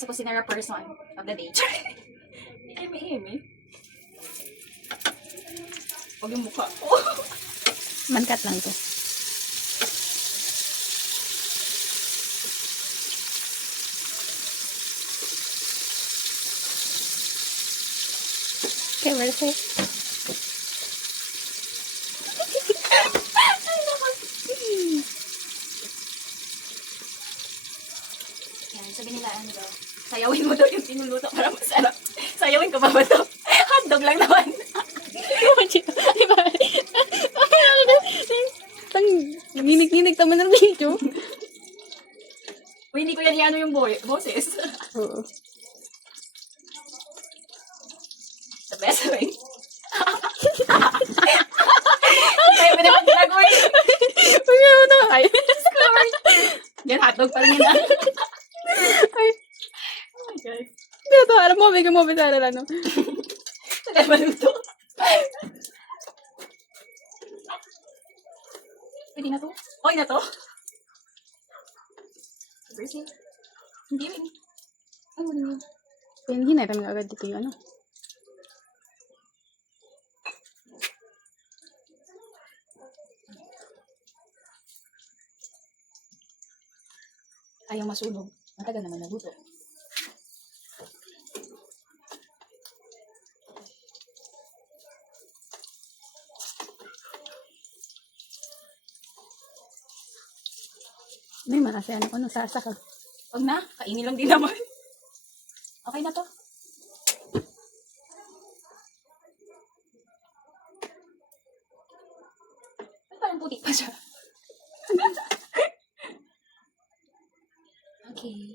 As a culinary person of the day. Imi-imi. Huwag yung mukha ko. Mankat lang to. Okay, where's it? Yan, sabi nila ano daw, sayawin mo daw yung tinuluto para masarap. Sayawin ko ba to? Hotdog lang naman. Ginig-ginig tama ng video. Uy, hindi ko yan iano yung boses. Oo. The best way. Kaya pwede mo ginagawin. Uy, ano na? Ay. Yan, hotdog pa rin yun. Ay. Oh my God. Dito, alam mo, may kumabisara lang. No? Tagal maluto. Pwede na to? Okay na to? Versi. Hindi rin. Ay, wala yun. Hindi na rin agad dito yung ano. Ayaw masunog. Matagal naman naluto. May marasa ano ko, nasasa ka. Huwag na. Kainin lang din naman. Okay na to. Ba't parang puti pa siya? Okay.